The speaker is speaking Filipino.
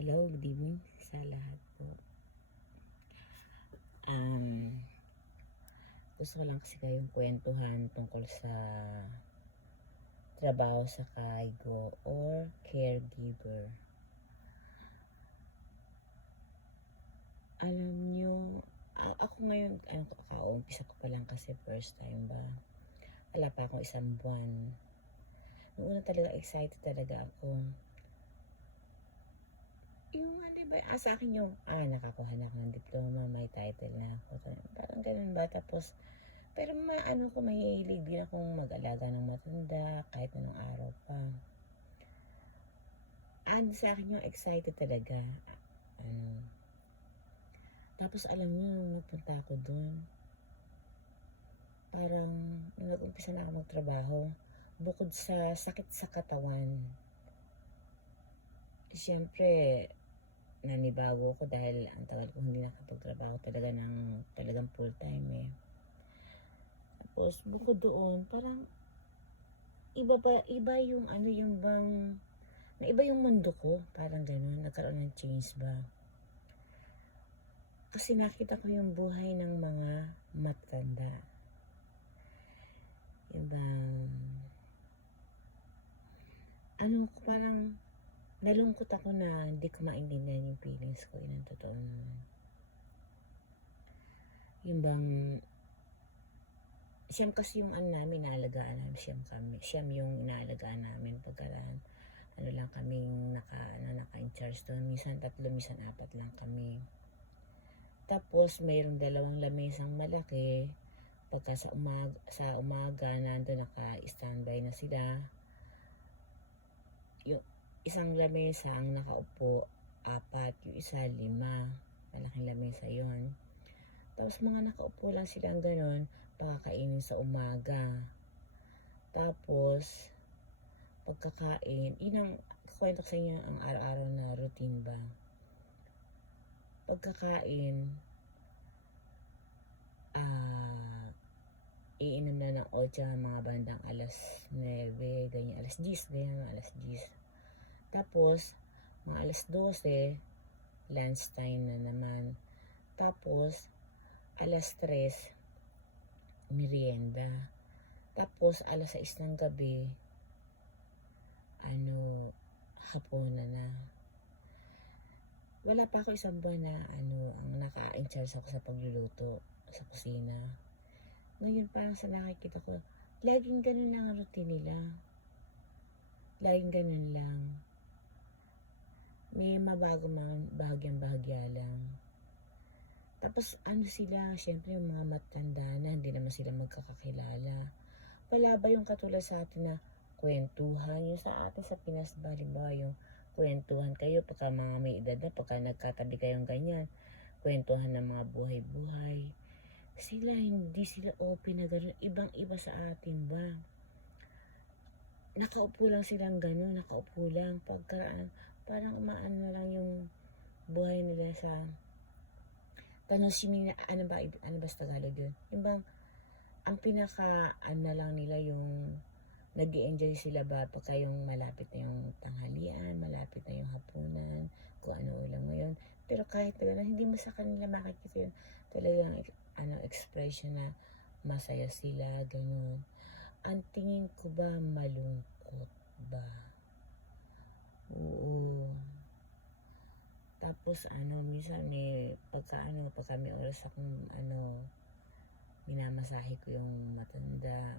Hello, good evening sa lahat po. Um, Gusto ko lang kasi kayong kwentuhan tungkol sa trabaho sa cargo or caregiver. Alam nyo, ako ngayon, kakaumpisa ko pa lang kasi first time ba. Wala pa akong isang buwan. Noong una talaga excited talaga ako. Yung ba, sa akin yung, nakakuha na ako ng diploma, may title na ako. Parang ganun ba, tapos pero ko, mahilig din akong mag-alaga ng matanda kahit anong araw pa. Sa akin yung excited talaga. Ano. Tapos alam mo, nung nagpunta ako doon, parang nung nag-umpisa na ako magtrabaho, bukod sa sakit sa katawan, siyempre, nanibago ko dahil ang tagal ko hindi nakapagtrabaho talaga ng talagang full time eh. Tapos bukod doon, parang iba yung yung bang naiba yung mundo ko, parang gano'n, nagkaroon ng change ba. Kasi nakita ko yung buhay ng mga matanda. Yung bang, parang nalungkot ako na hindi ko maintindihan yung feelings ko, yun ang totoo naman. Yung bang, siyam kasi yung namin, inaalagaan namin, siyam yung inaalagaan namin pagkaraan. Lang kaming naka-in-charge doon. Minsan 3, minsan 4 lang kami. Tapos mayroong 2 lamesang malaki. Pagka sa umaga nandun naka-standby na sila. Yung isang lamesa ang nakaupo 4, yung isa 5. Malaking lamesa yon. Tapos mga nakaupo lang silang ganon, pakakainin sa umaga. Tapos pagkakain, yun kukwento ko sa inyo ang araw-araw na routine ba. Pagkakain, iinom na ng 8 mga bandang alas 9, ganyan, alas 10, ganyan, alas 10. Tapos, mga alas 12, lunch time na naman. Tapos, alas 3, merienda. Tapos, alas 6 ng gabi, hapunan na. Wala pa ako isang buwan na ang naka-in-charge ako sa pagluluto sa kusina. Ngayon parang sa nakikita ko, laging ganun lang ang routine nila. Laging ganun lang. May mabago man, bahagyang-bahagya lang. Tapos sila, syempre yung mga matanda na, hindi naman sila magkakakilala. Wala ba yung katulad sa atin na kwentuhan, yung sa atin sa Pinas ba, yung kwentuhan kayo pagka mga may edad na, pagka nagkatabi kayong ganyan, kwentuhan ng mga buhay-buhay. Sila, hindi sila open na gano'n, ibang-iba sa atin ba. Nakaupo lang silang gano'n, nakaupo lang, parang umaano lang yung buhay nila sa tanong ano ba sa Tagalog yun? Yung bang, ang pinaka lang nila yung nag-i-enjoy sila ba pagka yung malapit na yung tanghalian, malapit na yung hapunan, kung ano ulam ngayon. Pero kahit na gano'n, hindi mo sa kanila makikita yun talagang expression na masaya sila, gano'n. Ang tingin ko ba malungkot ba? Oo. Tapos minsan pagka may oras akong minamasahe ko yung matanda.